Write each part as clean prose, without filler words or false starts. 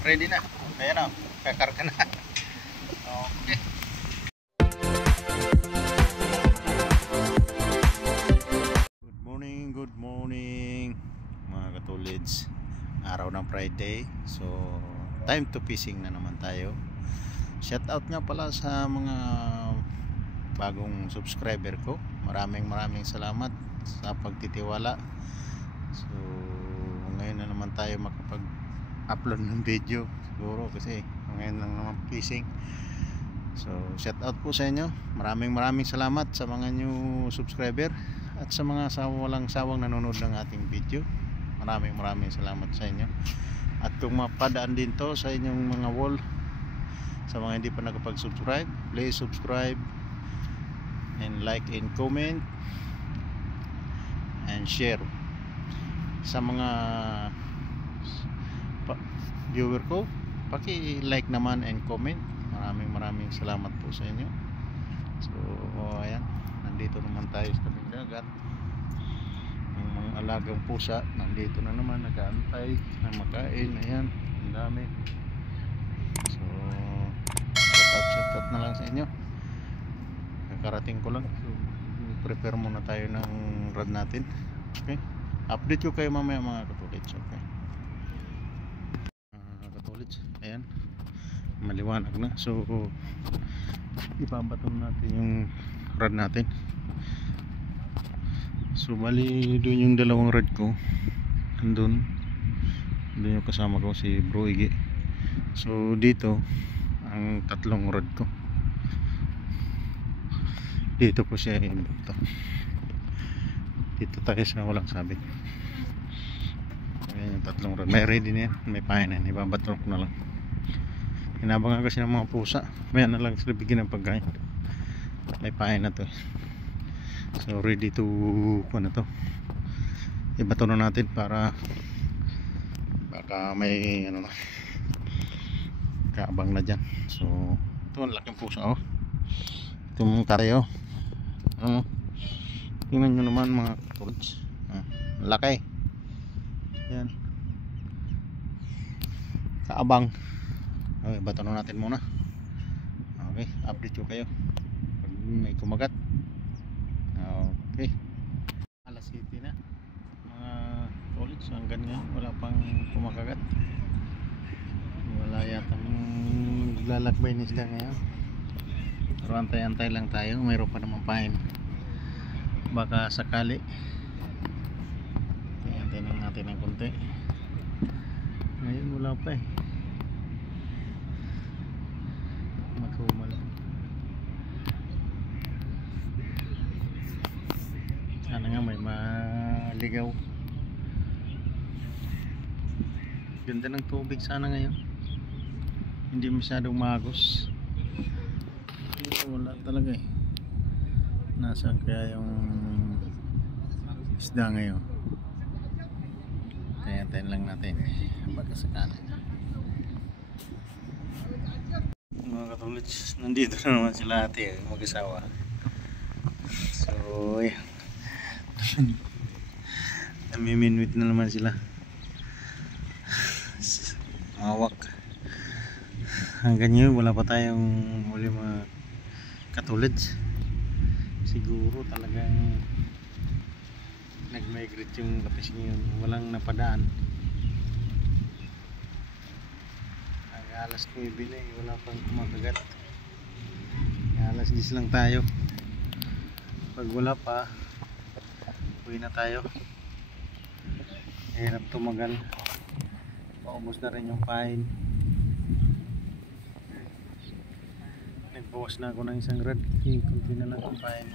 ready na. Ayan o, kakarga na. Okay. Good morning mga katulids. Araw ng Friday. So, time to fishing na naman tayo. Shout out nga pala sa mga bagong subscriber ko. Maraming salamat sa pagtitiwala. So, ngayon na naman tayo makapag-upload ng video. Siguro kasi ngayon lang naman fishing. So, shout out po sa inyo. Maraming salamat sa mga new subscriber at sa mga walang sawang nanonood ng ating video. Maraming salamat sa inyo. At kung mapadaan din to sa inyong mga wall, sa mga hindi pa nakapag-subscribe, please subscribe and like and comment and share. Sa mga viewer ko, paki-like naman and comment. Maraming salamat po sa inyo. So, ayan, nandito naman tayo sa tabing dagat. Yung mga alagang pusa nandito na naman, nag-aantay na makain. Ayan, ang dami. So, shout out na lang sa inyo. Kakarating ko lang. So, prepare muna tayo ng rod natin. Okay, update ko kayo mamaya mga katulids. Okay, katulids, ayan, maliwanag na. So, ibabato natin yung rod natin. So, bali doon yung dalawang rod ko, doon yung kasama ko si Bro Iggy. So, dito ang tatlong rod ko. Dito ko siya ibabato. Dito tayo sa walang sabit. Ayan yung tatlong rod. May ready na yan, may painan. Ibabato ko na lang. Inabangan kasi ng mga pusa. Maya na lang sila bigyan ng pagkain. May pain na to. So ready to ano to, ibato na natin para baka may ano na, kaabang na dyan. So ito ang laking pusa oh. Itong karyo tingnan nyo naman mga katulids, laki yan, kaabang. Okay, bato na natin muna. Okay, update ko kayo pag may kumagat. Okay, alas 7 na mga katulids. Hanggang ngayon wala pang kumakagat. Wala yatang naglalakbay ni isda ngayon. Pero antay lang tayo. Mayroon pa naman pain. Baka sakali. Antay lang natin ng konti. Ngayon wala pa eh. Magkumal. Sana nga may maligaw. Ganda ng tubig sana ngayon. Hindi masyadong magos. Wala talaga eh. Nasaan kaya yung isda ngayon? Tayo lang natin. Baka sakali. Mga katulids, nandito na naman sila ate mag-asawa. So yan, namiminwit na naman sila. Mawak. Hanggang ngayon wala pa tayong huli mga katulids. Siguro talagang nag-migrate yung kapis ngayon. Walang napadaan. Alas 9 na eh, wala pang kumakagat. Alas 10 lang tayo. Pag wala pa, uwi na tayo. Hirap tumagal. Paubos na rin yung pain. Nagbawas na ako ng isang rod. Kunti na lang yung pain.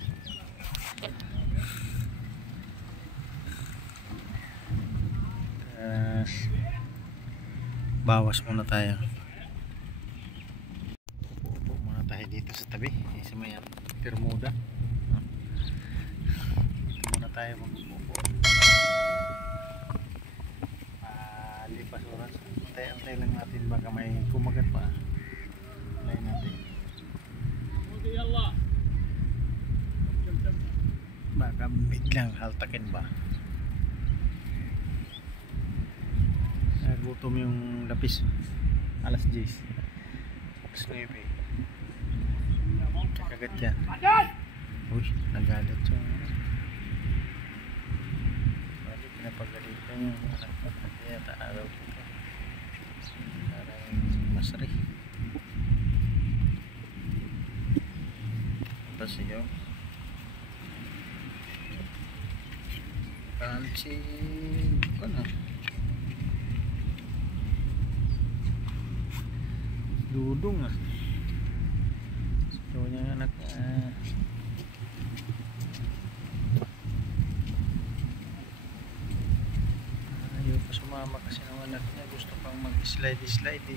Bawas muna tayo. Dito sa tabi, isa may termoda. Dito muna tayo magpupo. Lipas oras. Antay lang natin baka may kumagat pa. Antay natin. Baka biglang haltakin ba? Gutom yung lapis. Alas 10. Alas 9. Kagat yan. Uy, nagalit yung bali, pinapagalitan yung anak ko. Kaya taaraw ko. Parang masri. Tapos yun. Kancing ko na. Dudong ah. Gusto niya yung anak niya. Ayaw pa sumama kasi ng anak niya. Gusto pang mag-slide eh. Slide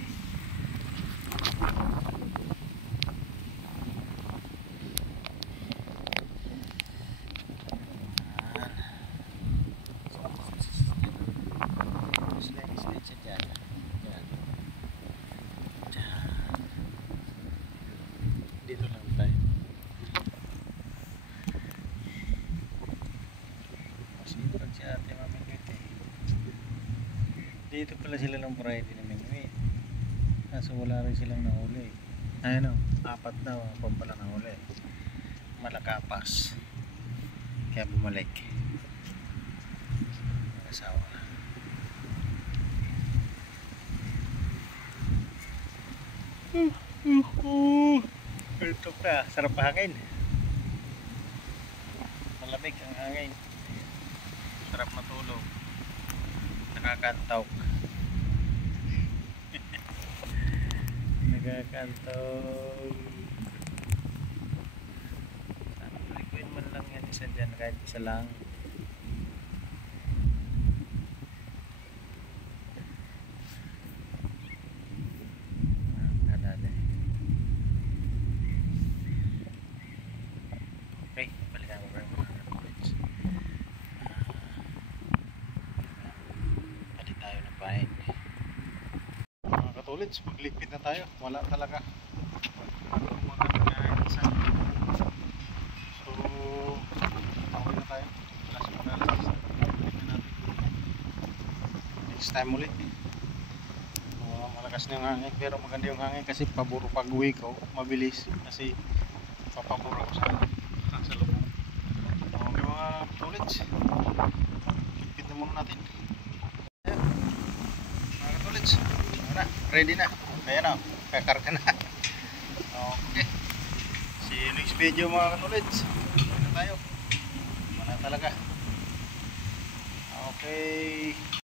siya dyan. Dito lang tayo. Masipag si ate mamingwit eh. Dito pala sila ng Friday na mingwit. Kaso wala rin silang nahuli. Ayun o, 4 na pa pala nahuli. Malakapas. Kaya bumalik. Mag-asawa na. Tutok na, sarap hangin. Malamig ang hangin. Sarap matulog. Nakakantaw. Nakakantaw. Requin man lang yan isa dyan, kahit isa lang. Okay, balikan ko kayo mga katulits. Palit tayo ng pahin. Mga katulits, magligpit na tayo. Wala talaga. So, pauwi na tayo. Next time ulit. Malakas na yung hangin, pero maganda yung hangin kasi paburo pag uwi ko. Mabilis kasi papaburo ko sa loob. Okay mga katulits, ligpit na muna natin. Ayan, mga katulits, ready na. Kaya na, kakarga na. Okay, see you next video mga katulits. Uwi na tayo. Wala talaga. Okay.